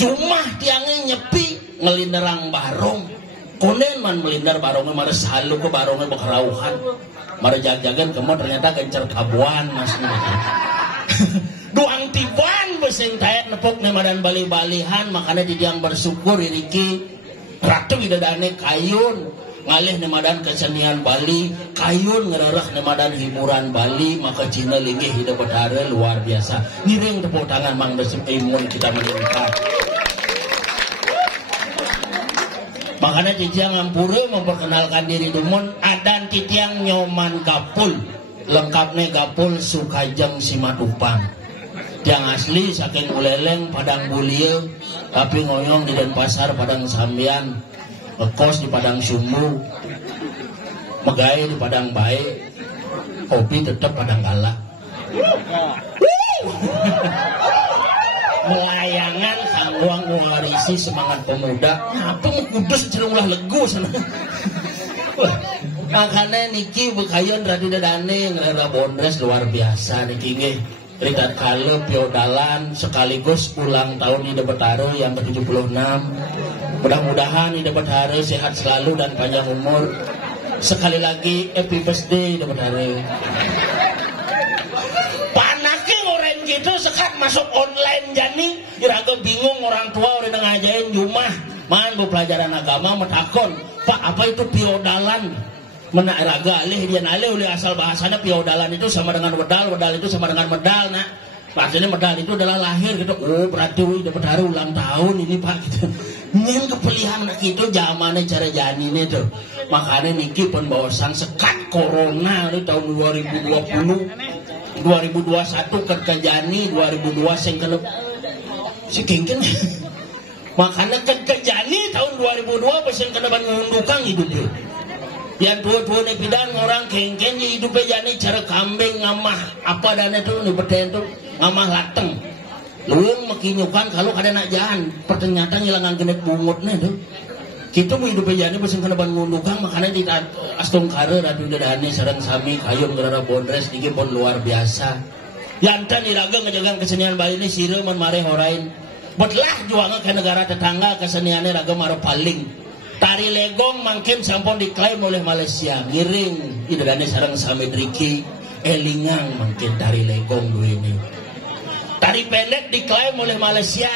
cuma tiangnya nyepi ngelinderang barong konen man melindar barongnya mare salu ke barongnya bakarauhan mare jag-jagan kemon ternyata kencer kabuan mas duang tiban beseng tayak nepok nemadan bali-balihan makanya didiang bersyukur iriki ratu idadane kayun ngalih nemadan kesenian Bali kayun ngerarah nemadan hiburan Bali maka Cina linggih hidup betara luar biasa ngiring tepuk tangan mang desem imun kita meningkat makanya titiang ngampure memperkenalkan diri dumon adan titiang nyoman gapul lengkapnya gapul Sukajeng Simatupang yang asli saking Buleleng Padang Bulia tapi ngoyong di Denpasar Padang Sambian ngekos di Padang Sumbu megay di Padang Baik kopi tetap Padang Galak melayangan sangguang mewarisi semangat pemuda apa mau kudus cerunglah legu sana makanya niki bekayon radi dadane ngerera bondres luar biasa niki nge Rikat Kale Piodalan sekaligus ulang tahun Ida Betara yang ke-76 mudah-mudahan Ida Betara sehat selalu dan panjang umur sekali lagi happy birthday Ida Betara panake ngoren gitu sekat masuk online jani iraga bingung orang tua udah ngajain Jumah man pelajaran agama metakon Pak apa itu Piodalan menak raga alih dia alih oleh asal bahasanya piodalan itu sama dengan medal itu sama dengan medal nak maksudnya medal itu adalah lahir gitu oh berarti udah Betara ulang tahun ini Pak gitu nyen kepilihan nak itu zamannya cara jani nih tuh makanya niki pembawasan sekat corona ini tahun 2020 2021 ke jani 2002 sing kelep si kengken makanya ke jani tahun 2002 pesen kedepan ngundukang hidupnya yang tua-tua nih pidan orang kengken hidupnya jani cara kambing ngamah apa dan itu nih beten tuh ngamah lateng luang makinyukan kalau ada nak jalan ternyata ngilangan genet bungutnya tuh kita mau hidupnya jani pesen kedepan ngundukang makanya di astung kare ratu dadane sarang sami kayun gerara bondres dikit pun luar biasa yantan iraga ngejagang kesenian Bali ini sire mon mare horain betlah juangnya ke negara tetangga keseniannya raga maro paling tari legong makin sampun diklaim oleh Malaysia ngiring idadane sarang samedriki elingang makin tari legong dua ini tari pendek diklaim oleh Malaysia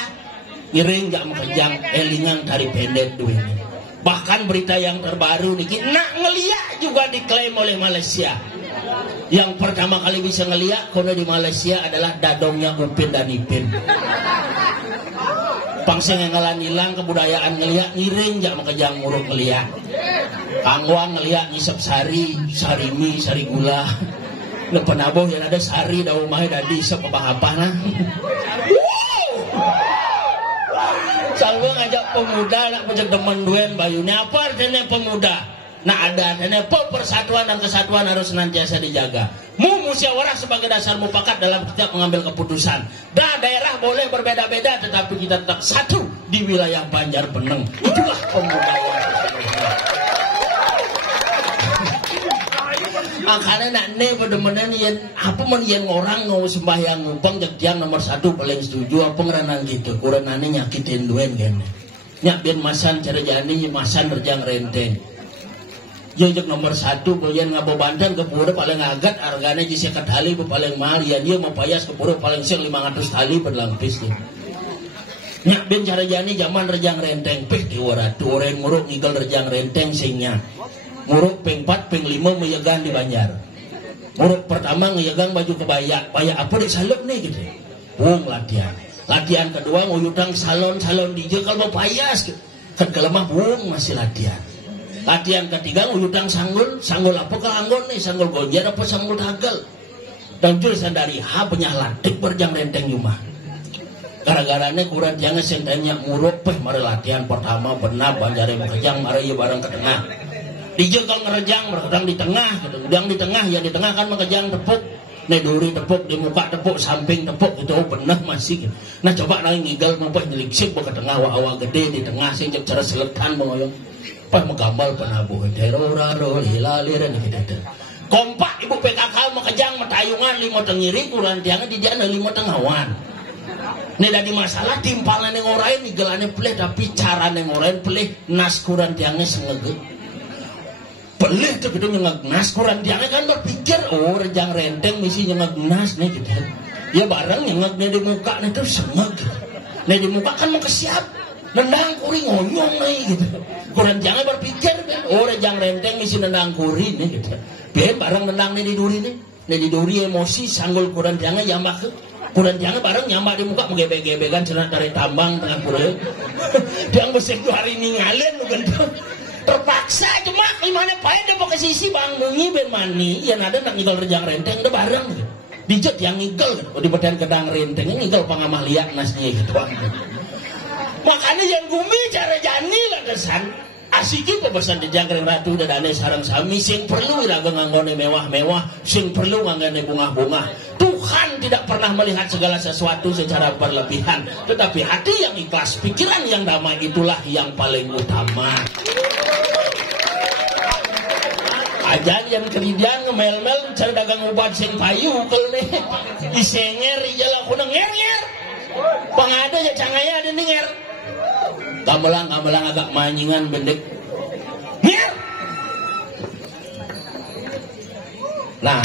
ngiring gak makejang elingang tari pendek dua ini bahkan berita yang terbaru niki nak ngeliat juga diklaim oleh Malaysia yang pertama kali bisa ngeliat kono di Malaysia adalah dadongnya Upin dan Ipin pangseng yang hilang kebudayaan ngeliat ngiring jak makejang nguruk ngeliat kangwang ngeliat ngisep sari mie sari gula lepen aboh yang ada sari daun mahe dadi isep apa-apa nah selalu ngajak pemuda nak pejak demen duen bayunya apa artinya pemuda nah ada artinya persatuan dan kesatuan harus senantiasa dijaga musyawarah sebagai dasar mufakat dalam setiap mengambil keputusan. Daerah boleh berbeda-beda tetapi kita tetap satu di wilayah Banjar Peneng. Itulah pemuda. Makanya nak ne bedemenan yen apa men yen orang ngau sembahyang ngupang jek nomor 1 paling setuju apa ngeranan gitu. Kuranane nyakitin duen kan. Nyak ben masan cara jani masan berjang renteng. Jejak nomor 1 kemudian ngabobantan ke pura paling agat harganya jisi tali paling mahal ya dia mau payas ke pura paling sing 500 tali berlampis nih nyak ben cara jani zaman rejang renteng peh di waratu orang nguruk ngigel rejang renteng singnya nguruk peng 4 peng 5 meyegan di Banjar nguruk pertama ngeyegang baju kebaya apa dek salep nih gitu bung latihan kedua nguyutang salon DJ kalau mau payas kan kelemah bung masih latihan ketiga nguyutang sanggul apa kelanggon nih sanggul gojar apa sanggul tagal dan jurusan dari penyahlatik berjang renteng rumah gara-garanya kurang jangan sentenya nguruk mari latihan pertama benar banjare makejang mari ya bareng ke tengah dijengkal ngerejang berketang di tengah udang di tengah ya di tengah kan makejang tepuk duri tepuk di muka tepuk samping tepuk itu benar masih nah coba nang ngigel ngumpah nyeliksik ke tengah awa gede di tengah sing cara seletan mengoyong pas megambal penabuh teroraro hilaliran gitu kompak ibu PKK makejang metayungan 5 tengiri kurang tiangnya di jana 5 tengawan Neda di masalah timpalan yang orain nigelane pelih tapi cara yang orain pelih naskuran tiangnya sengege. Pelih tuh gitu nyengeg naskuran tiangnya kan berpikir oh rejang renteng misi nyengeg nas nih gitu. Ya bareng nyengeg nih di muka nih tuh sengeg. Nih di muka kan mau kesiap nendang kuri ngonyong nih gitu. Kurang jangan berpikir kan oh rejang renteng misi nendang kuri nih gitu. Biar bareng nendang nih di duri nih. Nih di duri emosi sanggul kurang jangan jambak ke. Kurang jangan bareng nyambak di muka mengebek-gebekan cenah dari tambang tengah pura. Yang besek 2 hari ninggalin bukan tuh. Terpaksa cuma gimana pakai dia pakai sisi bang mungi ben mani. Ya nada nak ngigol rejang renteng udah bareng. Dijot yang ngigol kan. Oh di badan kedang renteng ngigol pangamah liak nasnya gitu. Makanya yang gumi cara jani lah kesan. Asikin pemesan di jangkring ratu udah dane sarang sami sing perlu iraga nganggone mewah-mewah, sing perlu nganggone bunga-bunga. Tuhan tidak pernah melihat segala sesuatu secara berlebihan, tetapi hati yang ikhlas, pikiran yang damai itulah yang paling utama. Ajan yang kerjaan ngemel-mel cara dagang obat sing payu kelne isenger iyalah kuna nger-nger. Pangada ya cangaya ada nger. Gamelang agak manyingan bendek. Nger. Nah.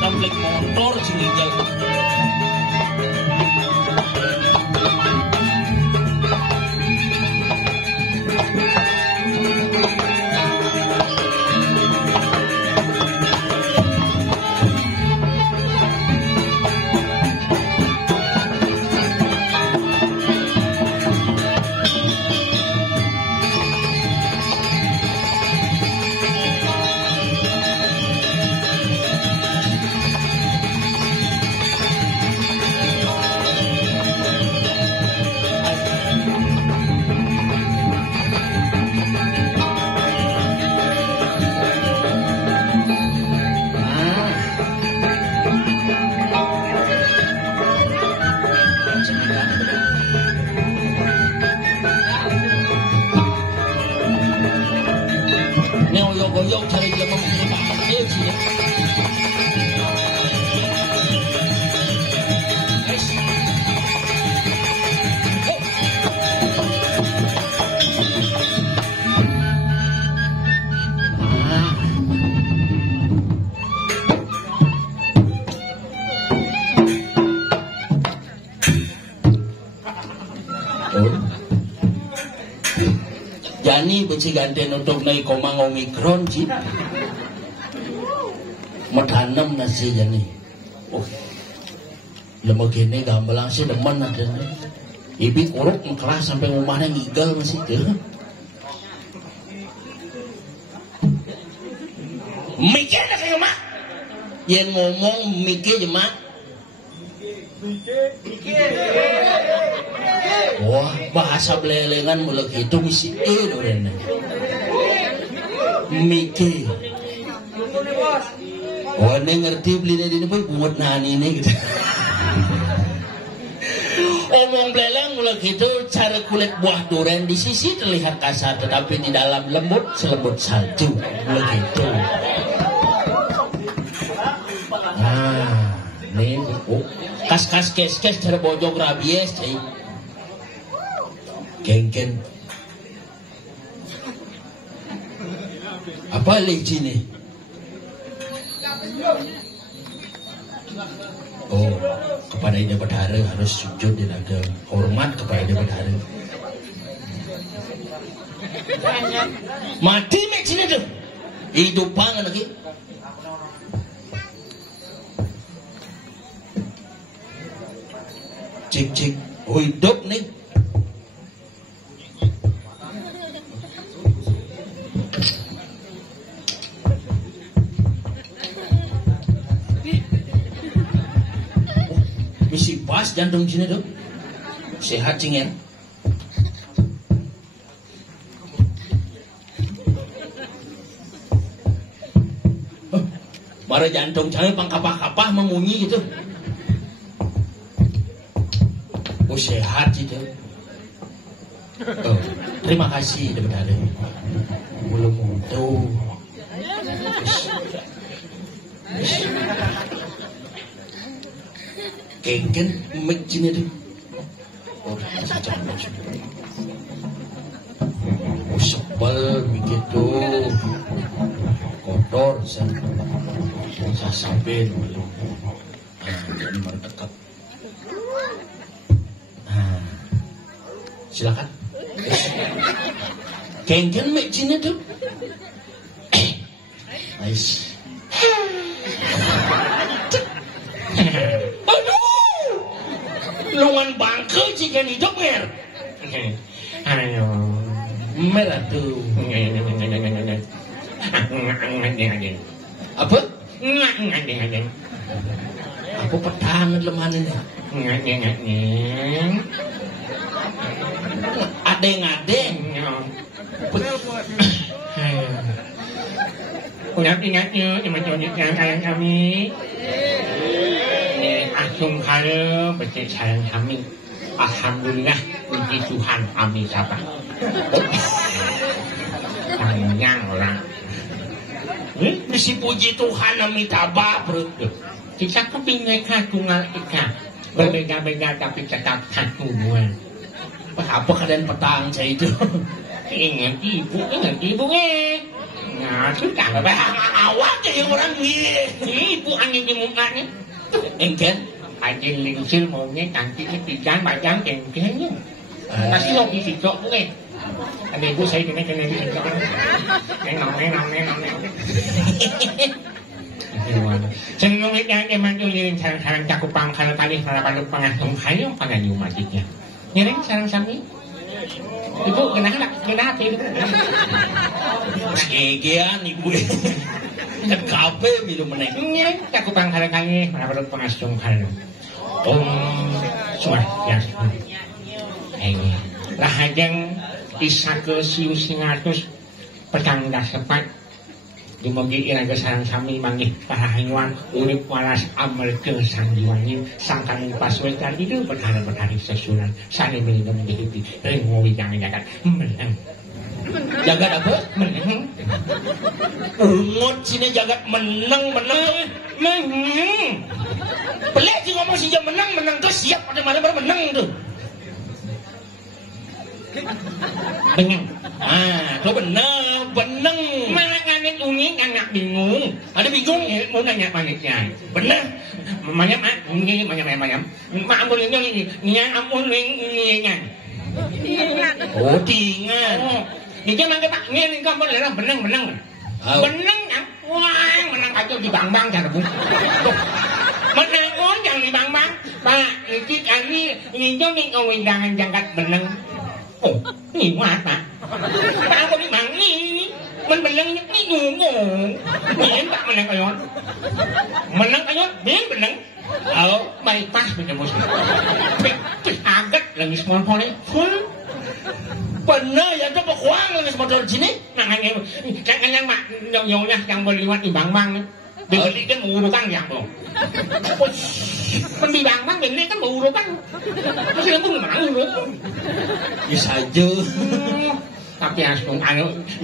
konflik motor sehingga Goyok cari dia memperbaiki dia sih. Jani beci ganten untuk naik komang omikron sih. Matanem nasi jani. Oh, lemah gini gambelang sih demen ada. Ibi uruk kelas sampai rumahnya ngigal masih tuh. Mikir nak kayak mak? Yang ngomong mikir je mak. Wah, bahasa belelengan mulai gitu misi dorena. Mikir. Wah, ini ngerti beli ini boy buat nani ini gitu. Omong belelang mulai gitu, cara kulit buah durian di sisi terlihat kasar, tetapi di dalam lembut selembut salju. Mulai gitu. Nah, ini kas kes cara bojong rabies, cai. Kengken. Apa lagi ni? Oh, kepada Ida Badhara harus sujud dan ada hormat kepada Ida Badhara. Mati mek sini tu. Hidup pangan lagi. Cik, oh hidup ni. Misi pas jantung sini tu. Sehat cingen. Bara jantung cai pangkapah-kapah memunyi gitu. Oh sehat gitu. Oh, terima kasih Ida Badhara. Belum untuk. Kengken mecine tu. Oh, macam macam. Oh, sebal begitu. Kotor saya sampai dulu. Jadi baru dekat. Silakan. Kengken mecine tu. Nice. Lungan bangke jika hidup mer. Merah tu. Apa? Apa petangan lemah ini? Adeng-adeng. Ingat-ingatnya macam-macam sayang kami. Asung kala becik sayang kami. Alhamdulillah puji Tuhan kami sabar. Panjang orang. Mesti puji Tuhan kami tabah bro. Kita kepingin tunggal ika. Berbeda-beda tapi tetap satu bulan. Apa keadaan petang saya itu? Ingat ibu Nah, sudah awak jadi orang ibu angin di mukanya. Engken, angin lincil maunya cantiknya pijan bajang engkennya. Masih hobi sicok tu kan? Ada ibu saya kena sicok. Neng. Senang yang emang tu yang sarang cakupang kalau kali para baluk pengantung kayu pada di masjidnya. Nyering sarang sami. Ibu kenapa ibu? Kegian ibu. Kape minum meneng. Nyering cakupang kalau kali para baluk pengantung kayu. Suara ya. Ini lahajeng isa ke siu 100 petang dah sepat. Dumugi iraga sareng sami manggih pahayangan urip waras amarga sang jiwani sang kaning paswetan itu berhari-hari sesulan sane menika menjadi ring wijang jagat meneng. Jagat apa? Meneng. Ungut sini jagat menang. Pelik sih ngomong sih menang tuh siap pada mana menang tuh. Benang. Tuh benang. Mana nganet ungin anak bingung. Ada bingung? Mau nanya manitnya. Benar. Manyam manyam. Mak ampun ini ampun ini. Oh, tingan. Ini mangke Pak, ngene kampung lha benang. Benang wah, menang kacau di bang-bang cara Bu. Menang on yang di bang-bang. Pak, iki ini wedangan jangkat benang. Oh, ini apa? Pak aku di bang ini. Benang ini ngomong. Ini Pak menang kayon. Menang kayon, benang. Oh, baik pas bener bos. Agak lagi small-small full. Benar ya tuh pekuang lagi motor sini. Nah kan mak nyongnya yang berliwat di bang-bang. Beli kan mengurukan ya bro. Di bang-bang beli kan mengurukan. Terus yang pun urut. Bisa aja. Tapi langsung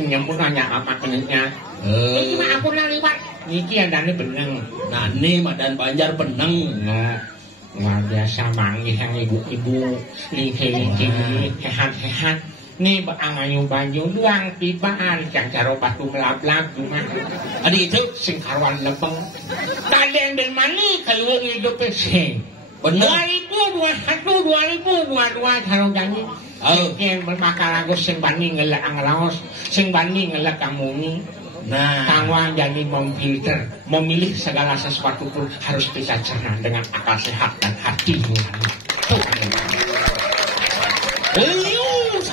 nyambut nanya apa kenanya. Ini mah aku nang liwat. Niki andane beneng. Nah ini Madan Banjar beneng. Luar biasa manggih yang ibu-ibu lingkih-lingkih sehat-sehat. Nih angayu banyu doang tibaan yang caro batu melablag cuma adik itu sing karwan lepeng kadang dan mani kalau hidup sing benar 2022 caro janji yang bermakar agus sing bani ngelak anglaos sing bani ngelak kamuni nah kangwang jadi memfilter memilih segala sesuatu pun harus bisa cerna dengan akal sehat dan hati nurani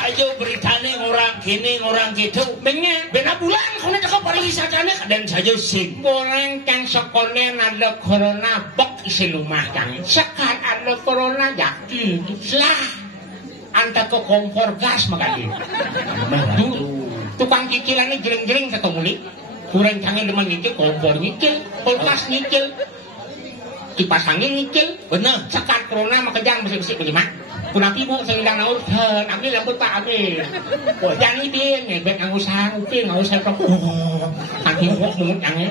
aja beritane orang kini orang gitu benar bulan kau nak cakap pariwisatanya dan saja sing orang kan sekolah ada corona bok isi rumah kan sekarang ada corona yakin lah anta ke kompor gas makanya tukang cicilannya jering-jering satu muli kurang canggih dengan nyicil kompor nyicil kulkas nyicil kipas angin nyicil benar sekarang corona makanya bersih-bersih bagaimana Kuna ibu sa ilang naurhan, ambil ang puta ambil. Jangan din, ngebet ang usaha, upil, ang usaha ko. Ang hukuk mungut ang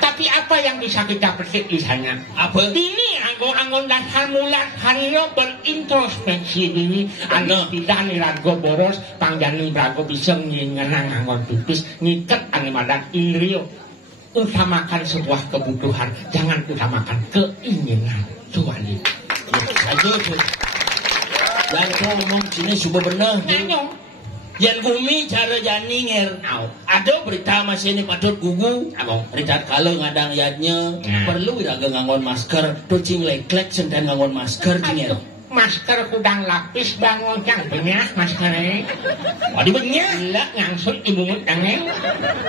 Tapi apa yang bisa kita petik di sana? Apa? Ini anggon dasar mulat harino berintrospeksi ini. Ano tidak nirago boros, pangjani brago bisa ngenang anggon tipis, ngikat animadan indrio. Utamakan sebuah kebutuhan, jangan utamakan keinginan. Tuhan ini. Saja tuh. Yang kau ngomong sini sudah benar. Yang bumi cara janinger. Ada berita masih ini patut gugu. Berita kalau ngadang yadnya perlu iraga ngangon masker. Tucing leklek senten ngangon masker jingir. Masker kudang lapis bangun cang benyah maskernya. Wadi benyah. Lah ngangsut ibungut dangeng.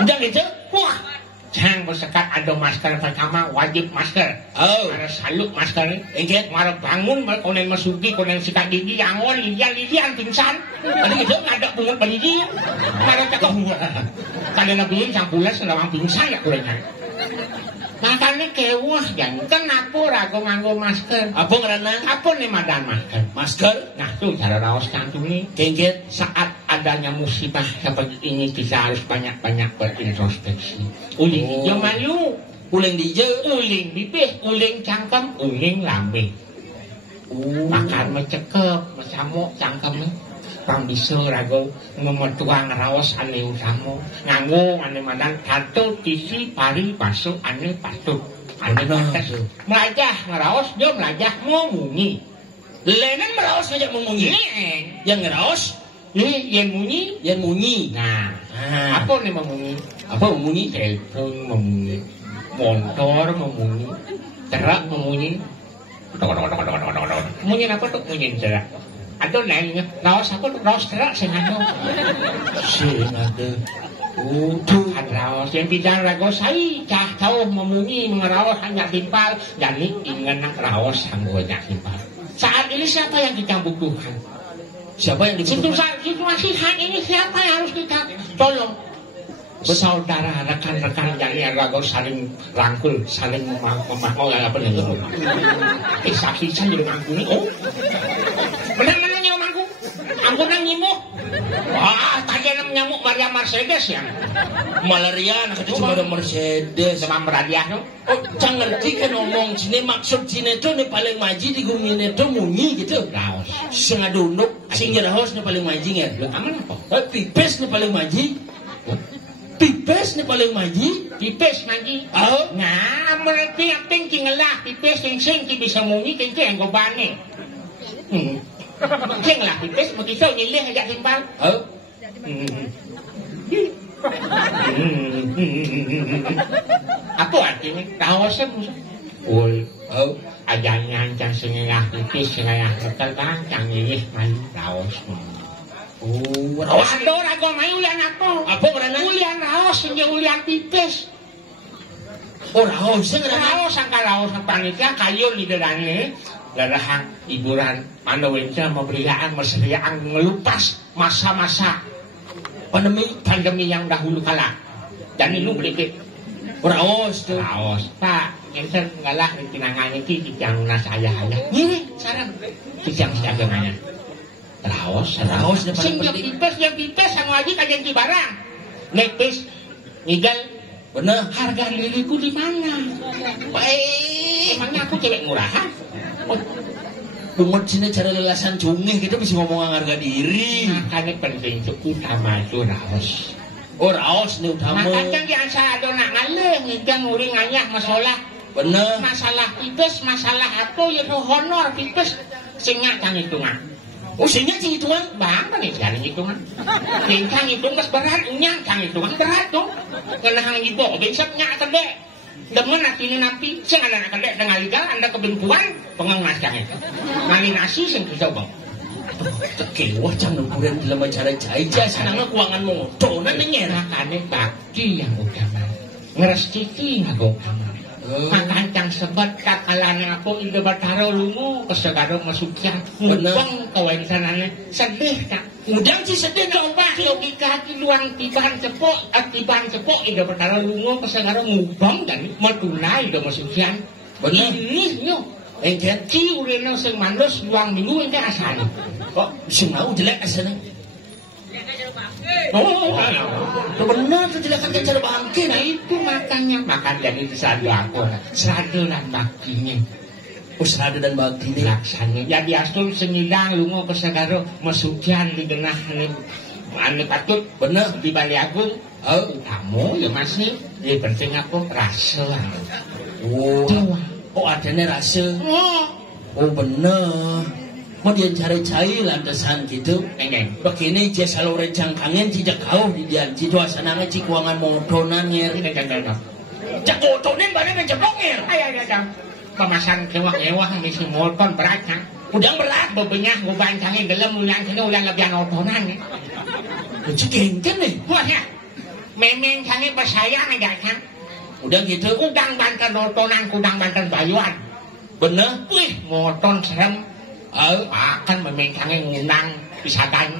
Jangan itu. Wah. Cang bersekat ada masker pertama wajib masker. Ada saluk masker. Ingat marah bangun konen masuki konen sikat gigi angon lilian pingsan. Tadi itu ada bungut baligi. Marah cakap. Kalau nabiin sang bulan selawang pingsan ya kurangnya. Makanya kewah jangan kenapa ragu nganggo masker. Apa ngerana? Apa nih madan masker? Masker? Nah tuh cara raos cantum nih. Kengket saat adanya musibah seperti ini kita harus banyak-banyak berintrospeksi. Uling hijau malu, uling hijau, uling bibih, uling cangkem, uling lambe. Makan mencekep, mencamuk cangkemnya. Pang bisa ragu memetuang raos ane utama nganggo ane madan tato tisi pari pasuk ane patut ane pates melajah ngeraos dia melajah ngomungi lenen meraos ngajak ngomungi yang ngeraos yang munyi nah apa nih memungi apa memungi telepon memunyi motor memunyi terak memunyi munyi apa tuh munyi terak aduh nanya, raos apa tuh raos terak sengaja. Sengaja. Tuhan raos yang bicara raos saya cah tahu memungi mengeraos hanya timpal jadi ingin nak raos sangguhnya timpal. Saat ini siapa yang kita butuhkan? Siapa yang dibutuhkan? Situasi saat ini siapa yang harus kita tolong? saudara rekan-rekan yang ragu saling rangkul, saling mau apa nih? Kisah-kisah jadi mangku nih. Oh, benar-benar nyawa mangku. Ampunan nyamuk. Wah, tadi nyamuk Maria Mercedes ya. Malaria anak itu cuma ada Mercedes. Demam berhadiah no. Oh, jangan ngerti kan ngomong sini maksud sini tuh nih paling maju di gunung ini tuh munyi gitu. Raos. Sing adunduk, sing jeraus nih paling maju ya. Aman apa? Pipes nih paling maju. Pipes nih paling maju. Pipes maju. Oh, nah, mereka yang tinggi ngelah pipes yang singki bisa munyi tinggi yang gobane. Keng lah pipes begitu nyilih aja timbal. Oh. Apa artinya? Raos musa. Oi, Oh. ajangan cang sengah pipes sengah betul kan cang nyilih malu raos. Oh, Raos ador aku main ulian apa? Apa berana? Ulian raos senja ulian pipes. Oh, raos sing Raos angka raos panitia kayu di derane. Garahang hiburan manawinca memberiaan mesriaan ngelupas masa-masa pandemi yang dahulu kala dan ini berikut raos tuh. Raos Pak Jensen ngalah tinangannya ki yang saya ini sarang yang siagangannya raos Raos sing yang pipes anu aja kajian ki barang nepis ngigal Bener. harga diriku di mana baik emangnya aku cewek murahan. Bungut sini cara lelasan cungih kita bisa ngomong harga diri. Makanya penting itu utama itu raos. Oh, raos nih utama. Makanya biasa ada nak ngalih ngidang uring nganyah masalah. Bener. Masalah pipes, masalah apa ya honor pipes singak kang hitungan. Oh, sehingga sih hitungan. Bang, nih cari hitungan. Kang hitung mas berat, unyang kang hitungan berat dong. Kena hang ibu, besok nyak kedek. Dengan artinya nanti, sing ada nak kedek dengan legal, anda kebentuan pengengas kang itu. Malinasi sing bisa bang. Kewah cang nukuran dalam acara jaija senangnya keuangan motonan denger. Makanya bakti yang utama. Ngerestiki ngago utama. Makan cang sebet kakalana aku ide bataro lungu kesegaro masukian mubang kawensanane sedih kak Udang sih sedih coba logika kiluan tiban cepok ide bataro lungu kesegaro mubang dan metunai ide masukian ini nyo engken ci urena sing mandos luang minggu engke asane kok sing mau jelek asane. Oh, benar tuh jelekan cara bangke. Nah itu makanya makan jadi seradu aku, seradu dan baktinya. Oh, seradu dan baktinya. Laksanya. Ya diastul sengidang lungo kesegaro masukian di genah ane patut bener di Bali Agung. Oh, kamu ya masih. Ya penting aku rasa. Oh, adanya rasa. Oh, bener. Mau dia cari-cari lantasan gitu. Neng. Begini dia selalu rencang kangen jejak kau di dia jitu asananya cikuangan motonan nger. Neng. Cak motonan bareng ngejebok nger. Ayo. Pemasan kewah-kewah misi moton berat kan. Udang berat. Bebenyah ngubahan kangen dalam ulang kena ulang lebihan motonan. Cekengken nih. Wah ya. Memang kangen bersayang enggak kan. Udang gitu. Udang Banten motonan, kudang Banten Bayuan. Bener. Wih, moton serem. Akan memengkannya ngundang wisatan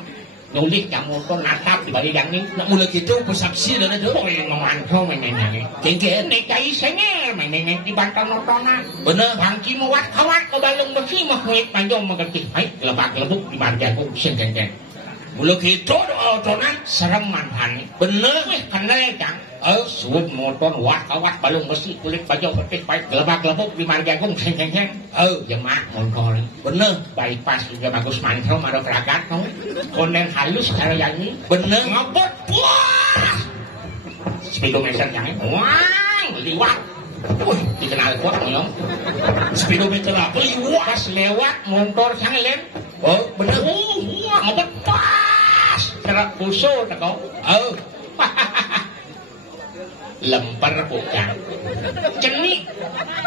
nulis yang motor natap di Bali Dangni nak mulai gitu persepsi dan itu oh yang ngantong memengkannya kengken nekai senger memengkan di bantal motorna bener bangki muat kawan ke balung besi mahmuit panjang mengerti baik lebak lebuk di marjaku sing kengken mulai gitu otonan serem manhan bener wih kenal jang suut motor wat kawat balung besi kulit baju putih baik lebak lebuk di marjaku sing kengken jemak motor bener bypass juga bagus mantro ada peragat no konden halus kalau yang ini bener ngebot puas speedometer jangan wang liwat dikenal kuat nyong speedometer apa liwat pas lewat motor jangan lem oh bener ngebot pas terak buso teko lempar bukan cenik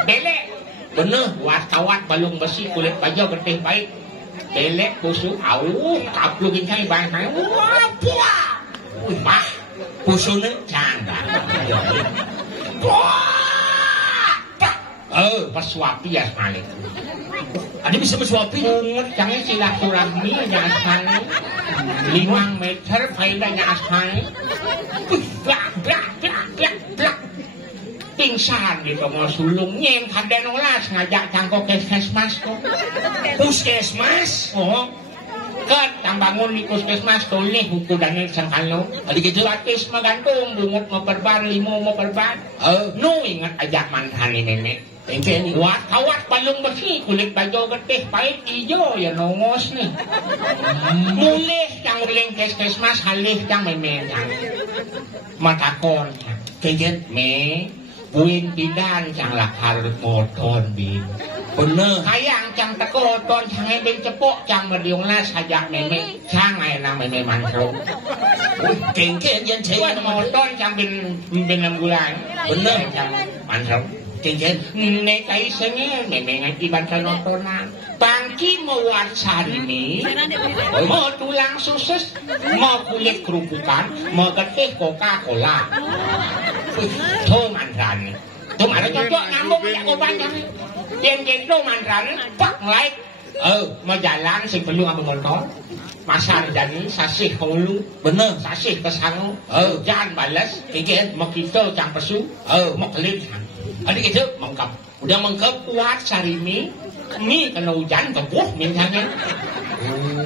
belek bener wat-kawat balung besi kulit baju getih baik belek busuk kaplugin kami bahasa wah mah busuknya canda pas wapi ya sekali Ade bisa mesuapi. Bunget jangan silaturahmi nyasan 5 meter faedah nyasan. Blak blak blak blak blak. Pingsan gitu mau sulung nyen kaden olas ngajak cangkok puskesmas tuh. Puskesmas? Oh. Kan tambangun di puskesmas toleh hukum dan sangkalo. Ade gitu gratis magantung bungut mau perban limo mau perban. No ingat ajak mantan ini nenek. Engke Wat kawat balung besi kulit baju getih pahit ijo ya nongos nih. Mulih yang uling puskesmas halih yang memen yang matakon. Kengen Me buin pidan yang lakar moton bin. bener. Kayang cang teko ton cang ebeng cepok cang mediung las sajak meme cang ay na meme mantro. Kengen yen cai Buat moton cang bin 6 bulan. Bener. Cang mantro. Kengen Ne kai senge meme nganti bantal nontonan. Pangki mewat sarimi. Mau tulang susus, mau kulit kerupukan, mau getih Coca-Cola. Tuh mandran. Tuh mandran cocok ngambung ya kopanjang. Yang gitu mandran pak like mau jalan sing perlu ngambil motor masar jani sasih kolu bener. sasih kesangu jangan balas Kengen mau kita cang pesu mau kelip ade gitu mengkap udah mengkep. kuat sarimi ni kena hujan kebuh misalnya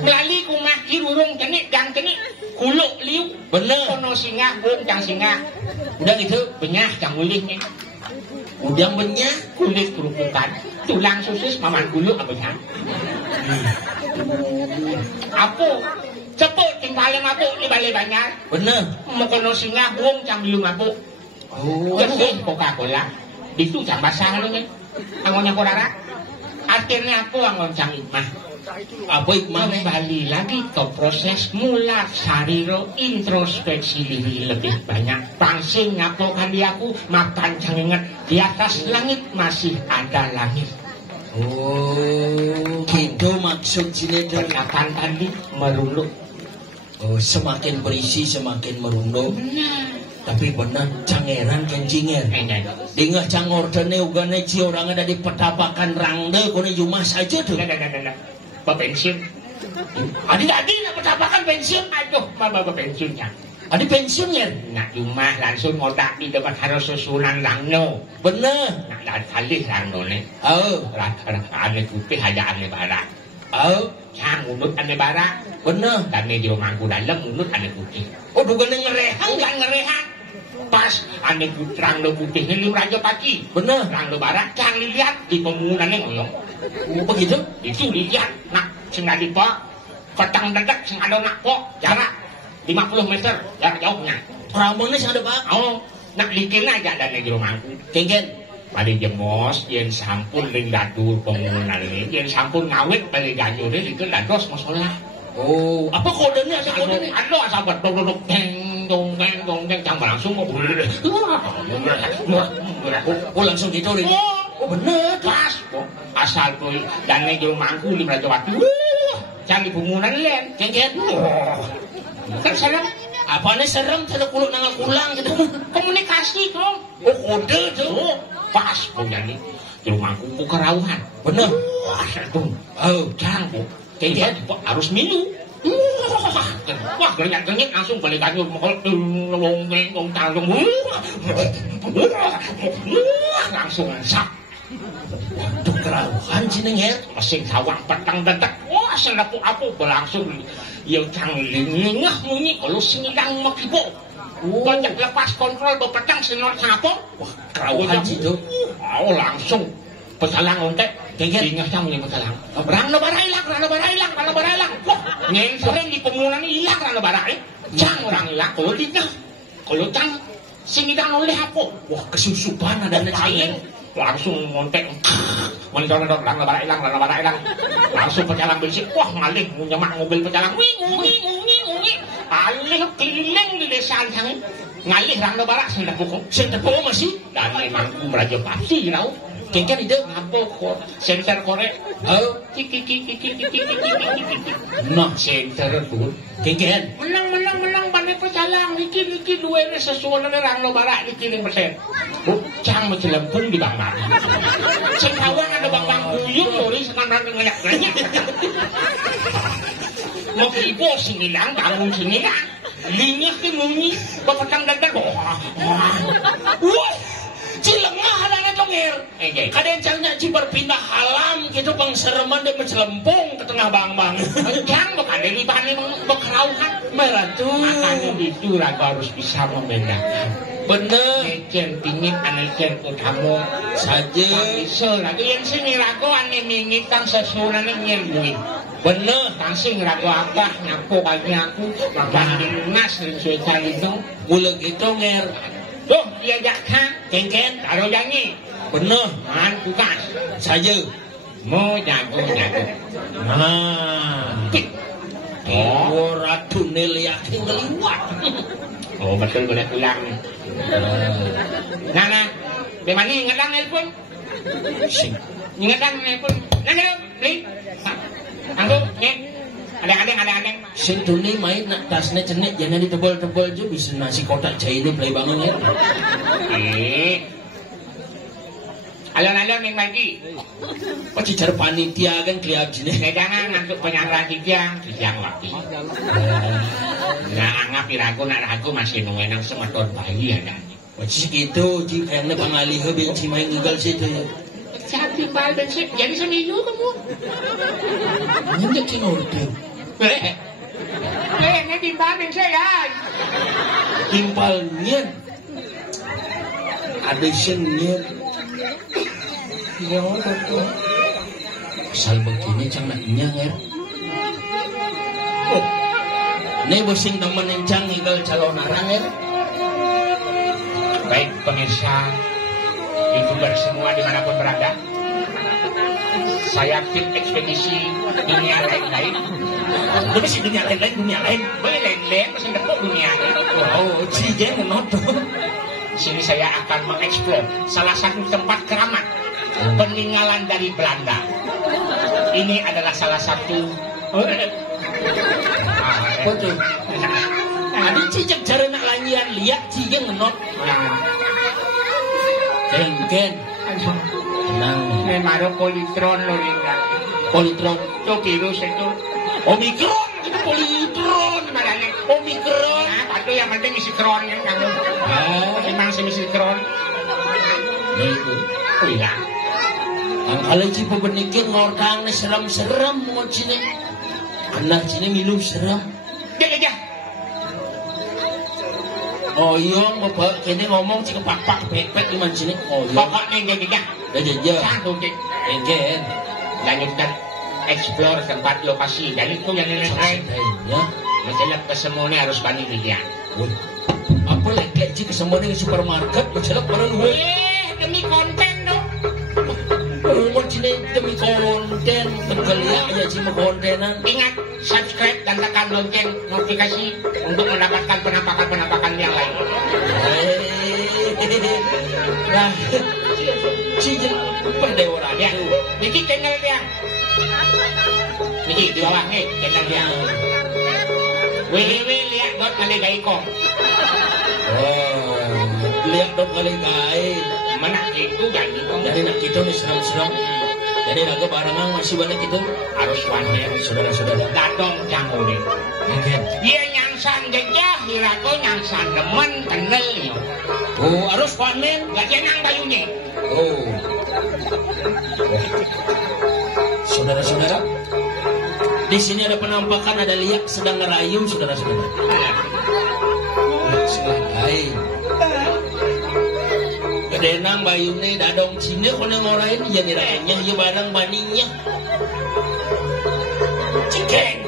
melalui kumah kirurung cenik dan cenik kuluk liu Bener. kono singa bung cang singa Udah gitu benyah cang ulihnya udah benyah. kulit kerupukan tulang susus maman gulu abenya apa cepuk tinggalin apa di balik banyak Bener. mau kono singa bung cang belum apa kesih Coca-Cola itu cang basah lu nih angonnya korara akhirnya aku angon cang ikmah Apa hikmah kembali lagi ke proses mulat sariro introspeksi diri lebih banyak pangsing ngapokan di aku makan cengenget di atas langit masih ada langit. Oh, gitu maksud sini tuh. Pernyataan tadi merunduk. Oh, semakin berisi semakin merunduk. Tapi benar cangeran kencinger. Dengar cang ordene ugane ci orang ada di petapakan rangde kone jumah saja tuh. Pensiun. Adik-adik nak petapakan pensiun. Aduh, mama pensiun ya. Ada pensiunnya. Nak rumah langsung ngotak di depan harus susunan langno. Bener. Nak halih langno ni. Ane putih aja ane barak. Cang mulut ane barak. Bener. Dan ni di rumahku dalam mulut ane putih. Oh, dugaan ngerehang. Enggak ngerehat. Pas ane rangno putih ni raja pagi. Bener. Rangno barak cang lihat di pemunan ni ngoyong. Oh, begitu? Itu lihat nak sing di pak petang dedak sing ada nak pok jarak 50 meter jarak jauhnya. Ramone sing ada pak. Oh, nak likin aja dari di rumahku. Kengen. Pada jemos, yen sampun ring dadur pemunan ini, yen sampun ngawit pada ganjur ini likin dados masalah. Oh, apa kodenya? Apa kodenya? Ano sahabat dong dong jam langsung mau Oh, langsung gitu ring. Oh, bener. Pas kok asal tuh dan di rumahku di Raja Watu. Jangan di pemunan lain. Kengen. Kan serem. Apanya serem? Tidak kulut nangal kulang gitu. Komunikasi dong. Oh, kode tuh. Oh, pas punya nih di rumahku ku kerauhan. Bener. Wah, itu. Jangan kok. Kayaknya harus minum. Wah, genyek langsung balik kanyu langsung sak. Waduh, kerauhan jenenge. Mesin sawang petang dedak. Wah, sendapu aku berlangsung. Ya cang lingah munyi kalau sinidang makibo. Banyak lepas kontrol berpetang senor sapo. Wah, kerauhan situ. Oh, langsung pesalang ontek. Kayaknya cang ini pesalang. Rana bara hilang. Wah, nyen sering di pemunan hilang rana bara. Cang orang hilang. Kalau cang sinidang oleh apa? Wah, kesusupan ada Paling langsung montek monitor rana bara hilang langsung pecalang bersih. Wah, ngalih nyemak mobil pecalang ngungi alih keliling di desa cang ngalih rana bara sing tepuk masih dan memang ku meraja pasti tau Kengken ide apa kok center korek kiki nah center pun kengken menang bane pecalang niki duwene sesuwene rangno barak niki ning mesin cang mejelempung di bang sing awang ada bang kuyung lori sekarang ngenyak mau ibu sing ilang bangun sini ya linya ki munyi bapakang dadak wah cilengah ada tongir kadang cangnya ci berpindah halam gitu bang sereman dia mencelempung ke tengah bang cang bukan dari bahan emang bekerauhan meratu makanya itu ragu harus bisa membedakan bener ecen pingin anecen kamu saja bisa lagi yang sini ragu ane mingit kang sesunan yang duit bener kang sing ragu apa nyapu bagi aku makan di lunas sesuai itu mulai gitu nger tuh diajak kang kengken taruh janji bener man tugas saja mau jago nah oh ratu neliakin ngeliwat oh betul boleh pulang nah bemani ngadang nelpon sing ngadang nelpon ngadang beli anggo adeng sing tuni main nak tasnya cenek jangan ditebal-tebal je bisa nasi kotak cair play bangun ya alon-alon yang lagi cicar panitia kan kelihatan jenis nedangan ngantuk penyangga tiang waktu nah anggap iraku nak ragu masih nungguin semeton bayi ada wajib gitu jika pengalih benci main nggal situ ya timbal bensin jadi seminggu kamu nginjek order ini timbal bensin ya timpalnya ada sennya ya betul asal begini cangknya ya ini bosing temen yang cang nggal calon orang ya baik pemirsa YouTuber semua dimanapun berada saya tim ekspedisi dunia lain-lain tapi sih dunia lain boleh lain-lain masih dekat dunia lain wow cije menonton sini saya akan mengeksplor salah satu tempat keramat peninggalan dari Belanda ini adalah salah satu apa tuh ada cijek cara nak lanyian lihat cije menonton Ken tenang memang politron lo ringan politron itu virus itu omikron itu politron mana nih omikron nah itu yang penting isi kron kan kamu memang isi kron nah itu oh iya ang kalay si pabanikin ngorkang na seram-seram mo sini anak sini minum seram dia oh iya bapak kini ngomong si kepak-pak pepek di sini oh iya pokoknya dia dah jajah satu cik engken lanjutkan explore tempat lokasi dan itu yang lain ya masalah kesemuanya harus bani dia apa lagi sih kesemuanya di supermarket masalah barang gue demi konten dong mau sini demi konten bergelia aja sih mau kontenan ingat subscribe dan tekan lonceng notifikasi untuk mendapatkan penampakan yang lain nah si perdewara ya Niki channel dia Niki di bawah nih channel dia www.lihat.kaligaiko oh lihat.kaligai mana itu jadi dari nak kita nih seram-seram jadi lagu barangan masih banyak itu harus wajar saudara-saudara datang jangan nih dia nyangsan gejah hirako nyangsan demen kenal oh harus panen gak jenang bayunya oh saudara-saudara di sini ada penampakan ada liak sedang ngerayu saudara-saudara selai kedenang bayune dadong cine kono ngorain ya niranya ya barang baninya cikeng